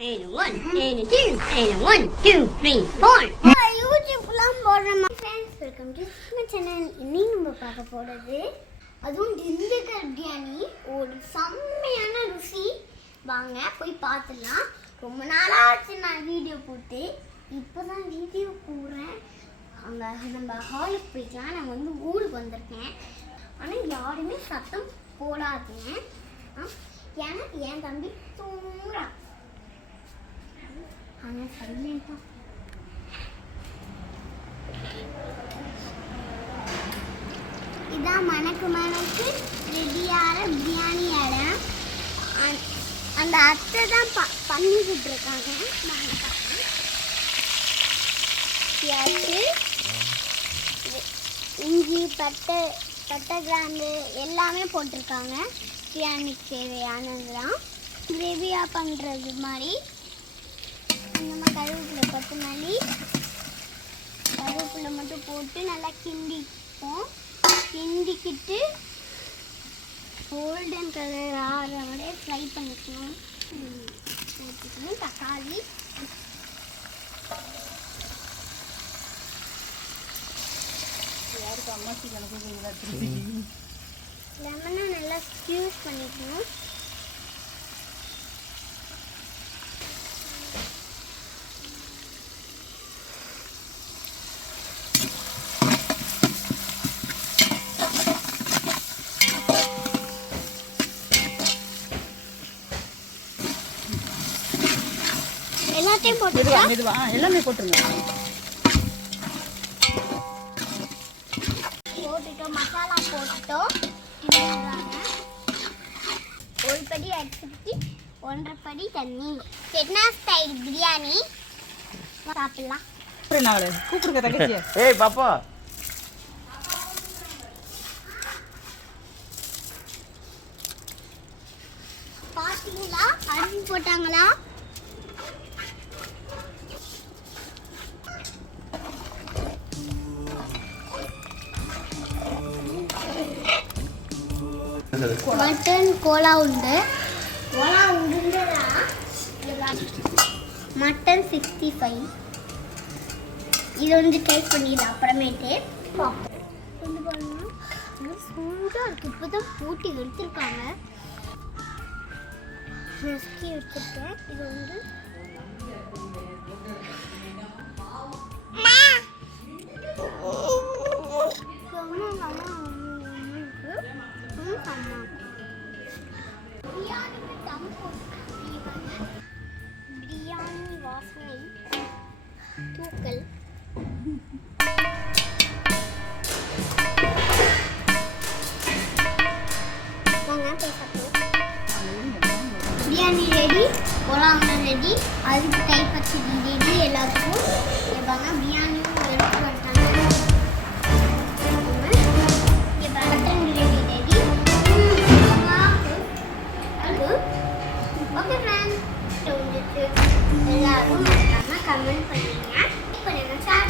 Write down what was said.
and a 1 and a 2 and a 1 2 3 4 யூடியூப்லாம் போடுறேன் friends. Welcome to my channel. இன்னைக்கு நம்ம பார்க்க போறது அதுவும் திண்டுக்கல் பிரியாணி. ஒரு செம்மையான ருசி. வாங்க போய் பார்த்துடலாம். ரொம்ப நாளா ஆச்சு நான் வீடியோ போட்டு. இப்போதான் வீடியோ போடுறேன். அங்கே நம்ம ஹாலுக்கு போய்க்கலாம். நான் வந்து ஊருக்கு வந்திருக்கேன். ஆனால் யாருமே சத்தம் போடாதீங்க. ஏன்னா என் தம்பி தூங்குறான். ஆனால் சைலண்டாக இதான் மணக்கு ரெடியான பிரியாணி இடம். அந்த அத்தை தான் பண்ணிக்கிட்டு இருக்காங்க. இஞ்சி பட்டை கிராம்பு எல்லாமே போட்டிருக்காங்க. பிரியாணிக்கு தேவையானதுலாம் கிரேவியாக பண்ணுறது மாதிரி. நம்ம கருவேப்பிலை மட்டும் போட்டு நல்லா கிண்டிக்கிட்டு கோல்டன் கலர் ஆகிற வரைய ஃப்ரை பண்ணிக்கணும். தக்காளி லெமனை நல்லா ஸ்க்யூஸ் பண்ணிக்கணும். எல்லாத்தையும் எல்லாமே போட்டுருங்க. மசாலா போட்டுட்டோம். ஒரு படி அரிசிக்கு 1.5 படி தண்ணி. செட்னா ஸ்டைல் பிரியாணி சாப்பிடலாம். கூப்பிடுங்க தங்கச்சி. ஏய் பாப்பா, பாத்தீங்களா அரிசி போட்டாங்களா? மட்டன் கோலா உண்டு. மட்டன் 65. இது வந்து டேஸ்ட் பண்ணிடலாம் அப்புறமேட்டு. கொண்டு போகணும். சூடாக இருக்குது. இப்போ தான் பூட்டி எடுத்துருக்காங்க. நசுக்கி வச்சுருக்கேன். இது வந்து பிரியாணி வாசனை தூக்கல். பிரியாணி ரெடி, கோலாங்க ரெடி, அதுக்கு கைப்பச்சடி ரெடி. எல்லாத்துக்கும் வாங்க பிரியாணியும் எடுத்து வந்துட்டாங்க. Mutton biryani ready. Okay friends, எல்லாரும் மறக்காம கமெண்ட் பண்ணுங்க. இப்போ ஷேர்